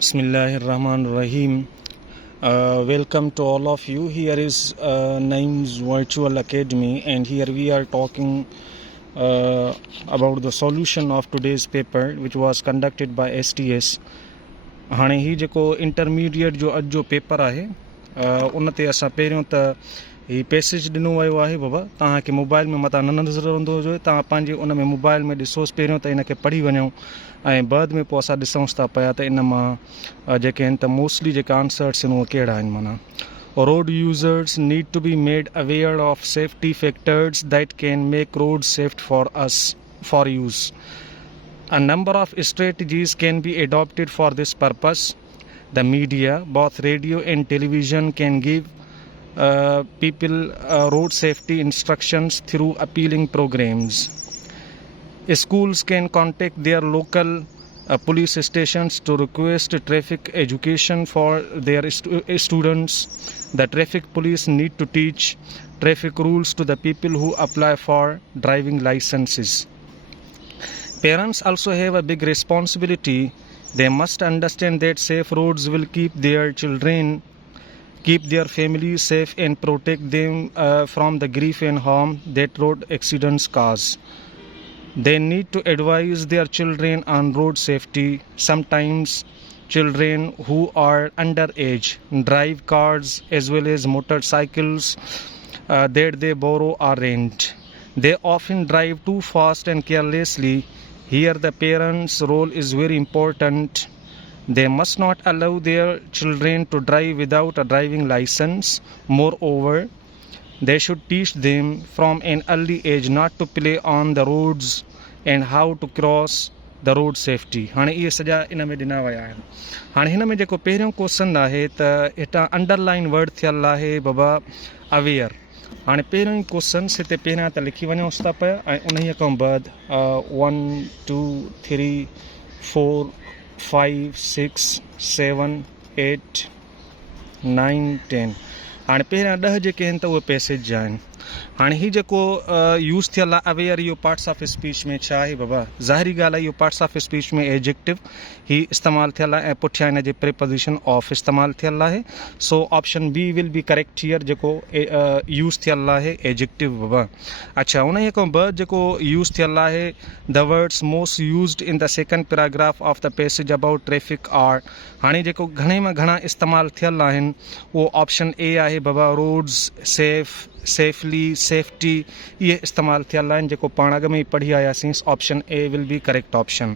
Bismillahirrahmanirrahim. Welcome to all of you. Here is Naeem's Virtual Academy, and here we are talking about the solution of today's paper, which was conducted by STS. हाणे ही जेको इंटरमीडिएट जो अॼु जो पेपर आहे उन ते असां पहिरियों त ही पैसेज ॾिनो वियो आहे बाबा तव्हांखे मोबाइल में मथां न नज़र रहंदो हुजे तव्हां पंहिंजे उन में मोबाइल में ॾिसोसि पहिरियों त इन खे पढ़ी वञूं ऐं बाद में पोइ असां ॾिसूंसि था पिया त इन मां जेके आहिनि त मोस्टली जेका आंसर्स आहिनि उहे कहिड़ा आहिनि माना road users need to be made aware of safety factors that can make road safe for us for use. A number of strategies can be adopted for this purpose. The media, both radio and television, can give people road safety instructions through appealing programs. Schools can contact their local police stations to request traffic education for their students. The traffic police need to teach traffic rules to the people who apply for driving licenses. Parents also have a big responsibility. They must understand that safe roads will keep their children, keep their families safe and protect them from the grief and harm that road accidents cause. They need to advise their children on road safety. Sometimes children who are underage drive cars as well as motorcycles that they borrow or rent. They often drive too fast and carelessly. Here the parents' role is very important. They must not allow their children to drive without a driving license. Moreover, they should teach them from an early age not to play on the roads and how to cross the road safety. हाणे इहे सॼा इन में ॾिना विया आहिनि. हाणे हिन में जेको पहिरियों क्वेश्चन आहे त हितां अंडरलाइन वर्ड थियल आहे बाबा अवेयर. हाणे पहिरियों ई क्वेश्चन्स हिते पहिरियां त लिखी वञूंसि था पिया ऐं उन खां बाद 1 2 3 4 5 6 7 8 9 10 हाणे पहिरियां 10 जेके आहिनि त उहे पैसेज जा आहिनि. हाणे ही जेको यूज़ थियल आहे अवेयर इहो पार्ट्स ऑफ स्पीच में छा आहे बाबा ज़ाहिरी ॻाल्हि आहे इहो पार्ट्स ऑफ स्पीच में एडजेक्टिव ही इस्तेमालु थियल आहे ऐं पुठियां हिन जे प्रीपोजिशन ऑफ इस्तेमालु थियल आहे. So option B will be correct here जेको यूज़ थियल आहे एडजेक्टिव बाबा. अच्छा उन खां बाद जेको यूज़ थियल आहे the words most used in the second paragraph of the passage about traffic are. हाणे जेको घणे में घणा इस्तेमालु थियल आहिनि उहो ऑप्शन ए आहे बाबा रोड्स सेफ सेफली सेफ्टी इहे इस्तेमालु थियल आहिनि जेको पाण अॻ में ई पढ़ी आयासीं. Option A will be correct option.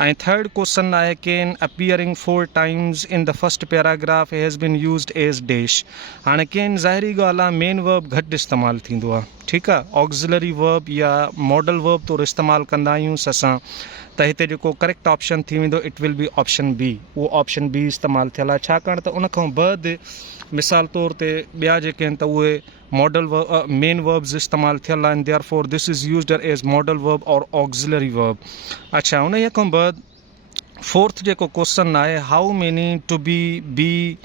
ऐं थर्ड क्वेश्चन आहे can appearing 4 times in the first paragraph has been used as dash. हाणे कैन ज़ाहिरी ॻाल्हि आहे मेन वर्ब घटि इस्तेमालु थींदो आहे. ठीकु आहे ऑक्ज़िलरी वर्ब या मॉडल वर्ब तौरु इस्तेमालु कंदा आहियूंसि असां त हिते जेको करेक्ट ऑप्शन थी वेंदो it will be option B. उहो ऑप्शन बी इस्तेमालु थियल आहे छाकाणि त उन खां बाद मिसाल तौर ते ॿिया जेके आहिनि त उहे मॉडल मेन वर्ब्स इस्तेमालु थियल आहिनि. Therefore this is used as modal verb और ऑक्ज़िलरी वर्ब. अच्छा उन खां बाद फोर्थ जेको क्वेश्चन आहे how many to be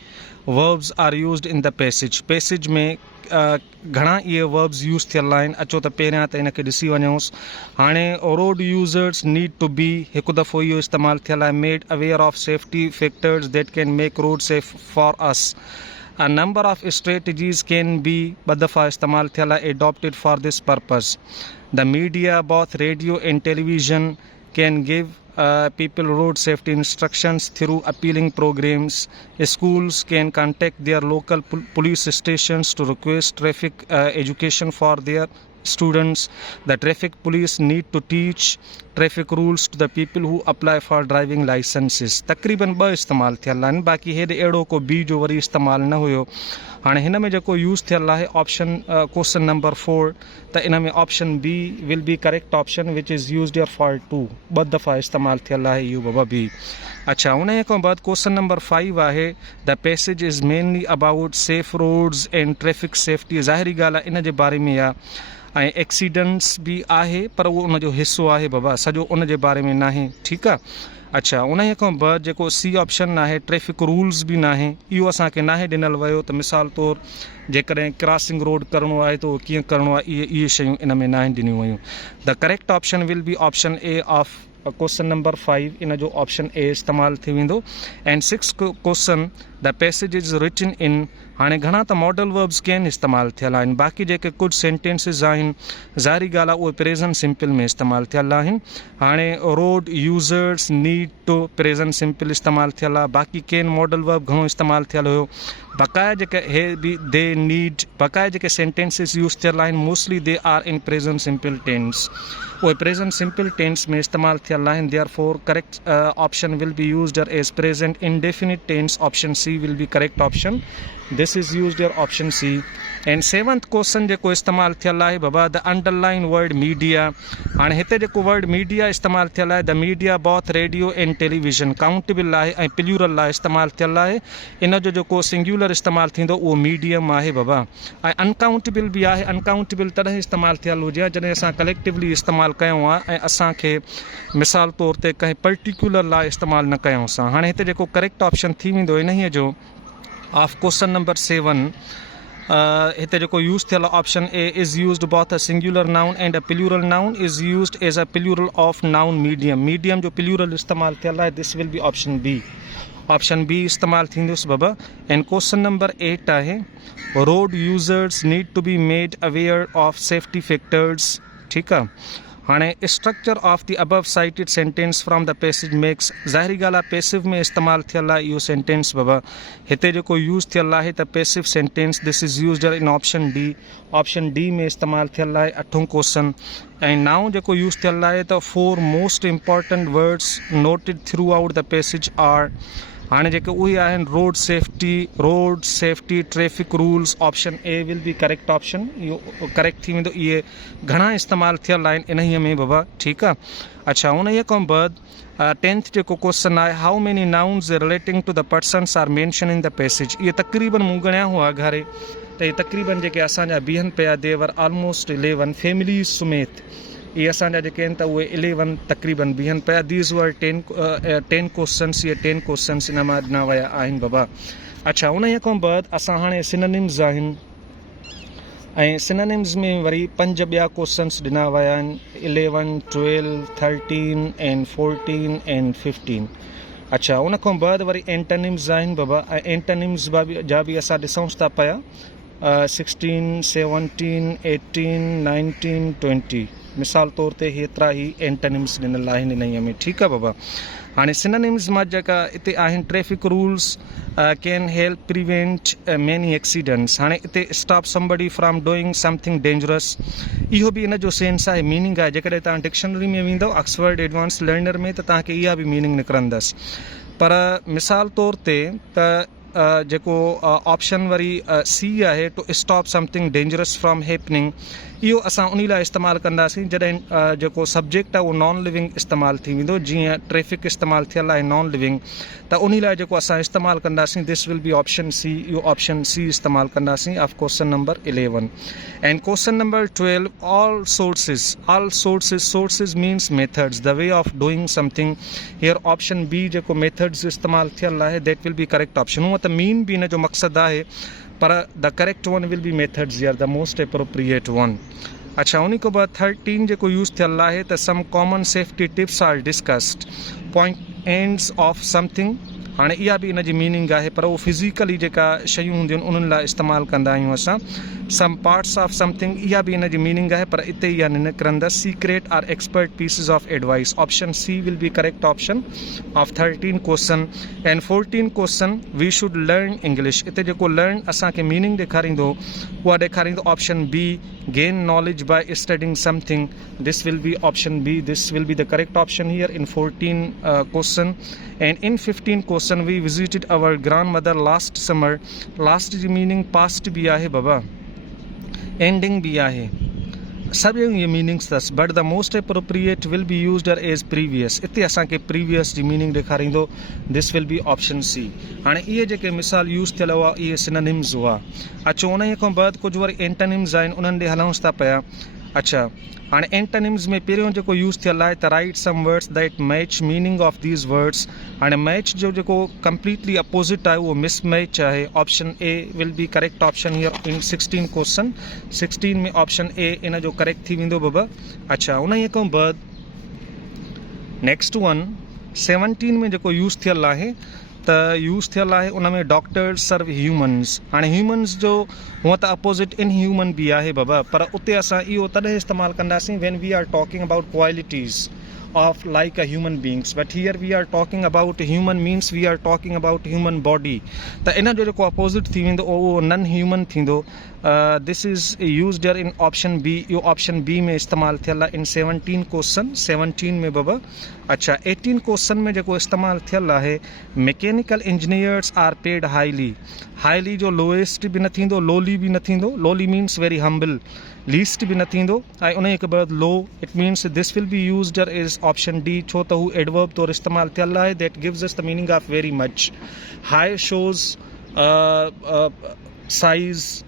verbs are used in the passage. Passage में घणा इहे वर्ब्स यूज़ थियल आहिनि. अचो त पहिरियां त इनखे ॾिसी वञूंसि. हाणे road users need to be हिकु दफ़ो इहो इस्तेमालु थियल आहे made aware of safety factors that can make road safe for us. A number of strategies can be ॿ दफ़ा इस्तेमालु थियल आहे adopted for this purpose. The media, both radio and television, can give people road safety instructions through appealing programs. Schools can contact their local police stations to request traffic education for their students. The traffic police need to teach traffic rules to the people who apply for driving licenses. तक़रीबन 2 इस्तेमालु थियल आहिनि बाक़ी हेॾे अहिड़ो को बी जो वरी इस्तेमालु न हुयो. हाणे हिन में जेको यूज़ थियल आहे ऑप्शन क्वेश्चन नंबर 4 त इन में option B will be correct option which is used your for 2 2 दफ़ा इस्तेमालु थियल आहे इहो बाबा बी. अच्छा उन खां बाद क्वेश्चन नंबर 5 आहे the passage is mainly about safe roads and traffic safety. ज़ाहिरी ॻाल्हि आहे इन जे बारे में आहे ऐं एक्सीडेंट्स बि आहे पर उहो उनजो हिसो आहे बाबा सॼो उन जे बारे में नाहे. ठीकु आहे. अच्छा उन खां बाद जेको सी ऑप्शन आहे ट्रैफिक रूल्स बि नाहे इहो असांखे नाहे ॾिनल वियो त मिसाल तौरु जेकॾहिं क्रॉसिंग रोड करिणो आहे त उहो कीअं करिणो आहे इहे शयूं इन में नाहे ॾिनियूं वियूं. The correct option will be option A of question number 5 इन जो ऑप्शन ए इस्तेमालु थी वेंदो। एंड 6 question the passage is written in. हाणे घणा त मॉडल वर्ब्स केन इस्तेमालु थियल आहिनि, बाक़ी जेके कुझु सेंटेंसिस आहिनि ज़ाहिरी ॻाल्हि आहे उहे प्रेज़ेंट सिंपल में इस्तेमालु थियल आहिनि। हाणे road users need to present simple इस्तेमालु थियल आहे, बाक़ी केन मॉडल वर्ब घणो इस्तेमालु थियल हुयो। बक़ाया जेके हे बि दे नीड बक़ाया जेके सेंटेंसिस यूज़ थियल आहिनि mostly they are in present simple tense, उहे प्रेज़ेंट सिंपल टेंस में इस्तेमालु थियल आहिनि। Therefore correct option will be used as present indefinite tense. Option C will be correct option. This is used your option C. And 7th question जेको इस्तेमालु थियल आहे बाबा द अंडरलाइन वर्ड मीडिया। हाणे हिते जेको वर्ड मीडिया इस्तेमालु थियल आहे the media both radio and television countable आहे ऐं प्लूरल लाइ इस्तेमालु थियल आहे। इन जो जेको सिंगुलर इस्तेमालु थींदो उहो मीडियम आहे बाबा। ऐं अनकाउंटेबल बि आहे। अनकाउंटेबल तॾहिं इस्तेमालु थियल हुजे जॾहिं असां कलेक्टिवली इस्तेमालु कयूं आहे ऐं असांखे मिसाल तौर ते कंहिं पर्टिकुलर लाइ इस्तेमालु न कयूं असां। हाणे हिते जेको करेक्ट ऑप्शन थी वेंदो इन्हीअ जो ऑफ क्वेश्चन नंबर 7 हिते जेको यूज़ थियल option A is used both a singular noun and a plural noun is used as a plural of noun medium. Medium जो प्लूरल इस्तेमालु थियल आहे। This will be option B. Option B इस्तेमालु थींदुसि बाबा। एंड क्वेश्चन नंबर 8 आहे road users need to be made aware of safety factors. ठीकु आहे। हाणे structure of the above cited sentence from the passage makes ज़ाहिरी ॻाल्हि आहे पैसिव में इस्तेमालु थियल आहे इहो सेंटेंस बाबा। हिते जेको यूज़ थियल आहे त passive sentence this is used in option D. Option D में इस्तेमालु थियल आहे 8हों क्वेश्चन। ऐं नाउ जेको यूज़ थियल आहे त 4 most important words noted throughout the passage are. हाणे जेके उहे आहिनि road safety traffic rules. Option A will be correct option. इहो करेक्ट थी वेंदो। इहे घणा इस्तेमालु थियल आहिनि इन्हीअ में बाबा। ठीकु आहे। अच्छा उन खां बाद 10th जेको क्वेश्चन आहे how many nouns relating to the persons are mention in the passage. इहे तक़रीबन मूं ॻणिया हुआ घरे त इहे तक़रीबन जेके असांजा बीहनि पिया देवर ऑलमोस्ट 11 फैमिलीज़ समेत ये असांजा जेके आहिनि त उहे 11 तक़रीबन बीहनि पिया। दीज़ वर 10 क्वेश्चन्स। ये 10 क्वेश्चन्स इन मां ॾिना विया आहिनि बाबा। अच्छा उन खां बाद असां हाणे सिनोनिम्स आहिनि ऐं सिनोनिम्स में वरी 5 ॿिया क्वेश्चन्स ॾिना विया आहिनि 11, 12, 13 एंड 14 एंड 15। अच्छा उन खां बाद वरी एंटोनिम्स आहिनि बाबा। ऐं एंटोनिम्स जा बि असां ॾिसूं था पिया 16, 17, 18, 19, 20 मिसाल तौर ते हेतिरा ई एंटोनिम्स ॾिनल आहिनि इन्हीअ में। ठीकु आहे बाबा। हाणे सिनोनिम्स मां जेका हिते आहिनि traffic rules can help prevent many accidents. हाणे हिते stop somebody from doing something dangerous. इहो बि इन जो सेंस आहे मीनिंग आहे। जेकॾहिं तव्हां डिक्शनरी में वेंदव ऑक्सफर्ड एडवांस लर्नर में त तव्हांखे इहा बि मीनिंग निकिरंदसि। पर मिसाल तौर ते त जेको ऑप्शन वरी सी आहे to stop something dangerous from happening. इहो असां उन लाइ इस्तेमालु कंदासीं जॾहिं जेको सब्जेक्ट आहे उहो नॉन लिविंग इस्तेमालु थी वेंदो। जीअं ट्रैफिक इस्तेमालु थियल आहे नॉन लिविंग त उन लाइ जेको असां इस्तेमालु कंदासीं this will be option C. इहो ऑप्शन सी इस्तेमालु कंदासीं of question number 11। And question number 12 all sources means methods the way of doing something. Here option B जेको मेथड्स इस्तेमालु थियल आहे that will be correct option. हूअं त mean बि इन जो मक़सदु आहे पर the correct one will be methods here the most appropriate one. अच्छा उन खां बाद 13 जेको यूज़ थियल आहे त some common safety tips are discussed point ends of something. हाणे इहा बि इन जी मीनिंग आहे पर उहो फिज़िकली जेका शयूं हूंदियूं आहिनि उन्हनि लाइ इस्तेमालु कंदा आहियूं असां। सम पार्ट्स ऑफ समथिंग इहा बि इन जी मीनिंग आहे पर हिते इहा न निकिरंदसि। Secret are expert pieces of advice. Option C will be correct option of 13 question. And 14 question we should learn English. हिते जेको लर्न असांखे मीनिंग ॾेखारींदो उहा ॾेखारींदो option B gain knowledge by studying something. This will be option B. This will be the correct option here in 14 question. And in 15 question we visited our grandmother last summer. Last ji meaning past बि आहे बाबा एंडिंग भी आहे सब ये meanings अथसि but the most appropriate will be used as previous. हिते असांखे previous जी meaning ॾेखारींदो। This will be option C. हाणे इहे जेके मिसाल यूज़ थियल हुआ इहे सिनोनिम्स हुआ। अचो उन खां बाद कुझु वरी एंटोनिम्स आहिनि उन्हनि ॾे हलूंसि था पिया। अच्छा हाणे एंटोनिम्स में पहिरियों जेको यूज़ थियल आहे त right some words that match meaning of these words. हाणे मैच जो जेको कंप्लीटली अपोजिट आहे उहो मिस मैच आहे। Option A will be correct option here इन 16 क्वेश्चन। 16 में ऑप्शन ए इन जो करेक्ट थी वेंदो बाबा। अच्छा उन खां बाद नेक्स्ट वन 17 में जेको यूज़ थियल आहे त यूज़ थियल आहे उन में डॉक्टर्स सर्व ह्यूमन्स। हाणे ह्यूमन्स जो हूअं त अपोज़िट इन ह्यूमन बि आहे बाबा, पर उते असां इहो तॾहिं इस्तेमालु कंदासीं when we are talking about qualities of like a human beings, but here we are talking about human means we are talking about human body। त इन जो जेको अपोज़िट थी वेंदो उहो नन ह्यूमन थींदो। This is used in option B. इहो option B में इस्तेमालु थियल आहे इन 17 क्वेश्चन 17 में बाबा। अच्छा 18 क्वेश्चन में जेको इस्तेमालु थियल आहे mechanical engineers are paid highly. Highly जो लोएस्ट बि न थींदो, लोली बि न थींदो। Lowly means very humble, least बि न थींदो ऐं उन खां बाद low. It means this will be used is option D, छो त हू एडवर्ब तौरु इस्तेमालु थियल आहे। That gives us the meaning of very much. High shows size,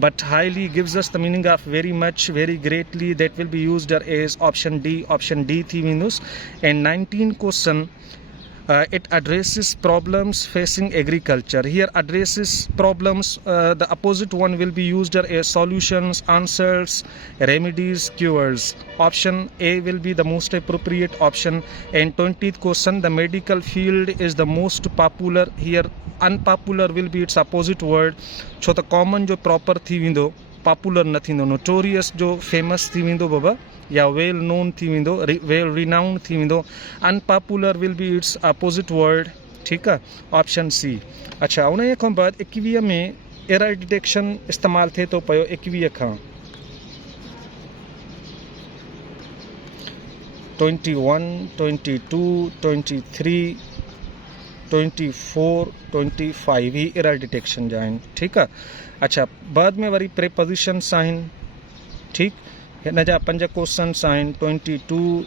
but highly gives us the meaning of very much, very greatly। that will be used as option D। option D thi windows। and 19 question it addresses problems facing agriculture। here addresses problems, the opposite one will be used as solutions, answers, remedies, cures। option A will be the most appropriate option। and 20th question the medical field is the most popular। here unpopular will be its opposite word, छो त कॉमन जो प्रॉपर थी वेंदो, पॉपुलर न थींदो। नोटोरियस जो फेमस थी वेंदो बाबा, या वेल नोन थी वेंदो, वेल रिनाउंड थी वेंदो। Unpopular will be it's opposite word. ठीकु आहे, ऑप्शन सी। अच्छा उन खां बाद 21 में एरर डिटेक्शन इस्तेमालु थिए थो पियो। 21 खां 21, 22, 23, 24, 25 ही एरर डिटेक्शन जा आहिनि। ठीकु आहे। अच्छा बाद में वरी प्रेपोजिशन्स आहिनि। ठीकु, हिन जा 5 क्वेश्चन्स आहिनि 22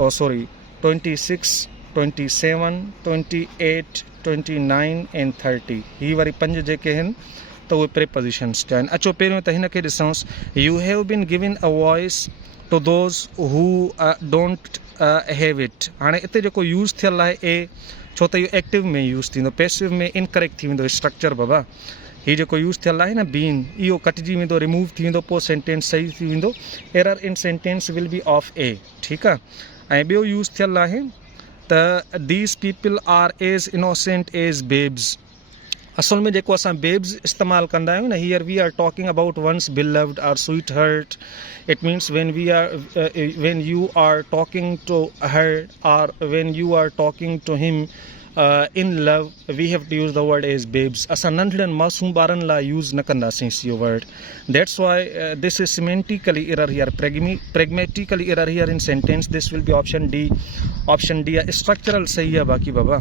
26, 27, 28, 29 एंड 30। ही वरी 5 जेके आहिनि त उहे प्रेपोजिशन्स जा आहिनि। अचो पहिरियों त हिन खे ॾिसूंसि। You have been given a voice to those who don't have it. हाणे हिते जेको यूज़ थियल आहे ए, छो त इहो एक्टिव में यूज़ थींदो, पैसिव में इनकरेक्ट थी वेंदो स्ट्रक्चर बाबा। हीउ जेको यूज़ थियल आहे न बीन, इहो कटिजी वेंदो, रिमूव थी वेंदो, पोइ सेंटेंस सही थी वेंदो। Error in sentence will be of A. ठीकु आहे। ऐं ॿियो यूज़ थियल आहे त these people are as innocent as babes. असल में जेको असां बेब्स इस्तेमालु कंदा आहियूं न, here we are talking about one's beloved or sweetheart. It means when you are talking to her or when you are talking to him in love, we have to use the word as babes। असां नंढड़नि मासूम ॿारनि लाइ यूज़ न कंदासीं इहो word. that's why this is semantically error here, pragmatically error here in sentence। this will be option D। option D आहे structural सही आहे बाक़ी बाबा।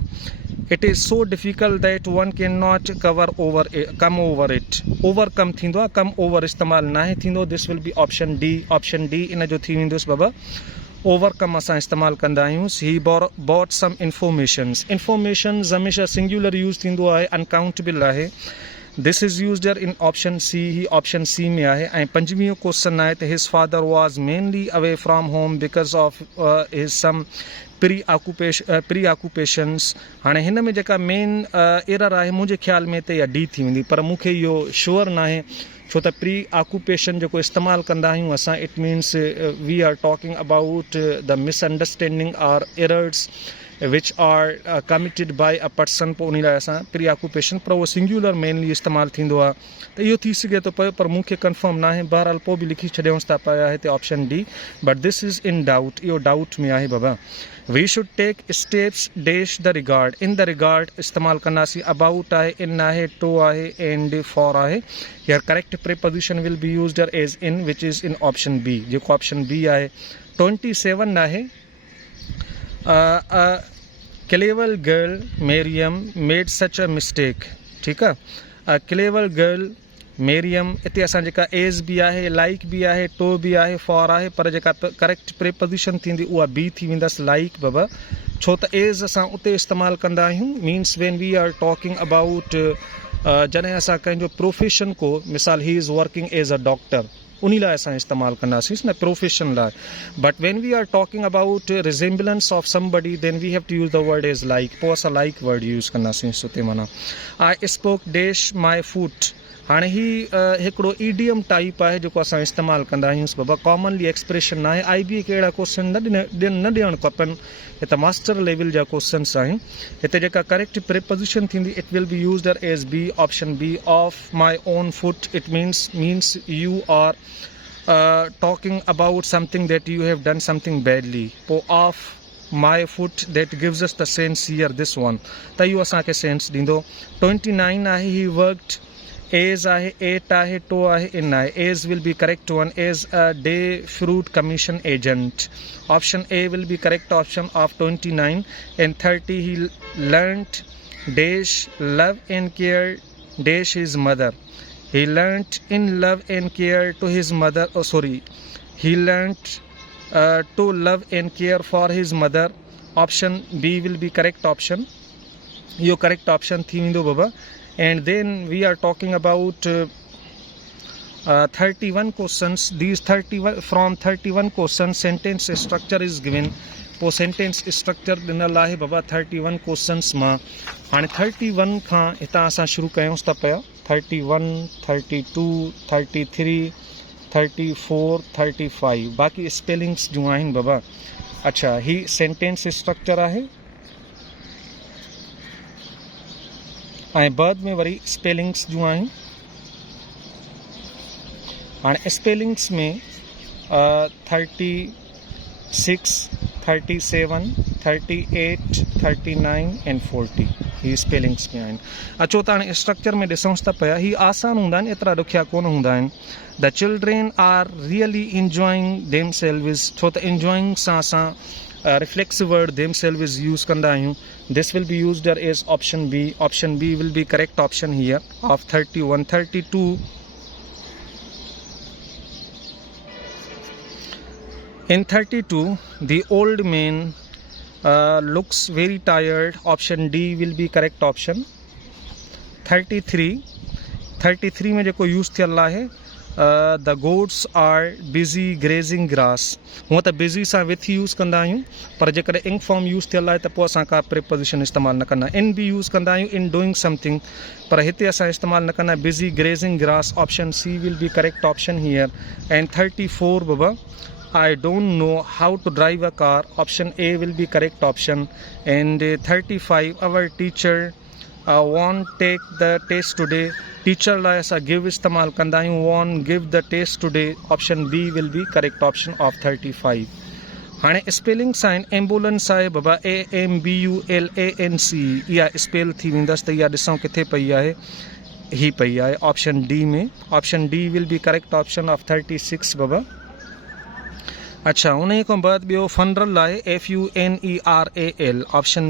it is so difficult that one cannot come over it। overcome थींदो आहे, come over इस्तेमालु नाहे थींदो। this will be option D। option D इन जो थी वेंदुसि बाबा। ओवरकम असां इस्तेमालु कंदा आहियूं। He bought some informations. Informations हमेशह सिंगुलर यूज़ थींदो आहे, अनकाउंटेबल आहे। This is used in option C. He option C में आहे। ऐं 25 क्वेश्चन आहे त his father was mainly away from home because of his some pre ऑक्यूपेशन्स। हाणे हिन में जेका मेन एरर आहे मुंहिंजे ख़्याल में त इहा डी थी वेंदी, पर मूंखे इहो श्योर न आहे, छो त प्री ऑक्यूपेशन जेको इस्तेमालु कंदा आहियूं असां, it means we are talking about the misunderstanding are errors which are committed by a person. पोइ उन लाइ असां प्री ऑक्यूपेशन, पर उहो सिंगुलर मेनली इस्तेमालु थींदो आहे। त इहो थी सघे थो पियो, पर मूंखे कंफर्म न आहे। बहरहाल पोइ बि लिखी छॾियूंसि था पिया हिते option D, but this is in doubt. इहो डाउट में आहे बाबा। We should take steps dash the regard. In the regard इस्तेमालु कंदासीं। अबाउट आहे, इन आहे, टू आहे, एंड फॉर आहे। Here correct preposition will be used as in, which is in option B. जेको ऑप्शन बी आहे 27 आहे। clever girl Miriam made such a mistake। ठीकु आहे। clever girl Miriam हिते असां जेका एज बि आहे, लाइक बि आहे, टो बि आहे, फॉर आहे, पर जेका करेक्ट प्रीपोजिशन थींदी उहा बी थी वेंदसि, लाइक बाबा। छो त एज असां उते इस्तेमालु कंदा आहियूं, means when we are talking about जॾहिं असां कंहिंजो प्रोफेशन को, मिसाल he is working as a doctor, उन लाइ असां इस्तेमालु कंदासीं न प्रोफेशन लाइ। But when we are talking about resemblance of somebody, then we have to use the word as like. पोइ असां लाइक वर्ड यूज़ कंदासीं उते। माना I spoke dash my foot हाणे ही हिकिड़ो ईडियम टाइप आहे जेको असां इस्तेमालु कंदा आहियूं बाबा कॉमनली एक्सप्रेशन न आहे IB खे अहिड़ा क्वेश्चन न ॾियणु खपनि हिते मास्टर लेवल जा क्वेश्चन्स आहिनि हिते जेका करेक्ट प्रिपोजिशन थींदी it will be used as B option B of my own foot it means you are talking about something that you have done something badly po off my foot that gives us the sense here this one ta yu asa ke sense dindo 29 ahe he worked as ahe 8 ahe to ahe in ahe as will be correct one as a day fruit commission agent option A will be correct option of 29 and 30 he learnt dash love and care dash his mother. He learnt in love and care to his mother. He learnt to love and care for his mother. Option B will be correct option. Your correct option thindo baba. And then we are talking about 31 questions. These 31 questions sentence structure is given. वो sentence structure ॾिनल आहे बाबा 31 क्वेश्चन्स मां हाणे 31 खां हितां असां शुरू कयूंसि था पिया 31 32 33 34 35 बाक़ी स्पेलिंग्स जूं आहिनि बाबा अच्छा ही सेंटेंस स्ट्रक्चर आहे ऐं बाद में वरी स्पेलिंग्स जूं आहिनि हाणे स्पेलिंग्स में 36 37 38 39 and 40 ही स्पेलिंग्स में आहिनि अचो त हाणे स्ट्रक्चर में ॾिसूंसि था पिया ही आसान हूंदा आहिनि एतिरा ॾुखिया कोन हूंदा आहिनि the children are really enjoying themselves छो त इंजॉइंग सां असां reflexive word themselves use कंदा आहियूं this will be used as option B will be correct option here of 31 32 In 32, the old man looks very tired. Option D will be correct option. 33 में जेको use थियल आहे the goats are busy grazing grass. हूअं त busy सां with use कंदा आहियूं पर जेकॾहिं ing फॉर्म यूज़ थियल आहे त पोइ असां का प्रिपोजिशन इस्तेमालु न कंदा in बि यूज़ कंदा आहियूं in doing something पर हिते असां इस्तेमालु न कंदा busy grazing grass. Option C will be correct option here. And 34 Baba I don't know how to drive a car. Option A will be correct option. And 35 our teacher won't take the test today. Teacher la aisa give istemal kanda hu won't give the test today. Option B will be correct option of 35. हाणे spelling sign ambulance आहे बाबा AMBULANCE इहा स्पेल थी वेंदसि त इहा ॾिसूं किथे पई आहे ही पई आहे ऑप्शन डी में option D will be correct option of 36 बाबा अच्छा उन खां बाद ॿियो फनरल आहे FUNERAL ऑप्शन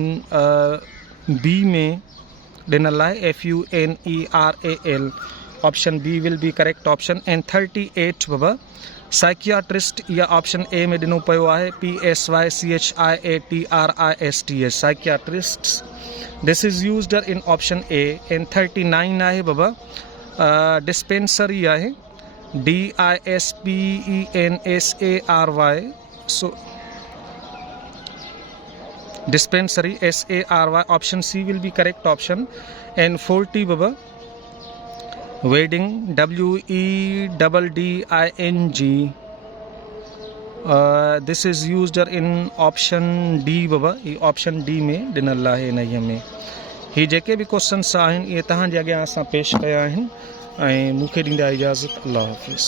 बी में ॾिनल आहे FUNERAL option B will be correct option and 38 बाबा साइकियाट्रिस्ट इहा ऑप्शन ए में ॾिनो पियो आहे PSYCHIATRISTS psychiatrist this is used in option A and 39 आहे बाबा डिस्पेंसरी आहे DISPENSARY so dispensary SARY option C will be correct option and 40 baba wedding WEDDING this is used in option D baba ये option D में ॾिनल आहे हिन में ही जेके बि क्वेश्चन्स आहिनि इहे तव्हांजे अॻियां असां पेश कया आहिनि ऐं मूंखे ॾींदा इजाज़त अल्लाह हाफ़िज़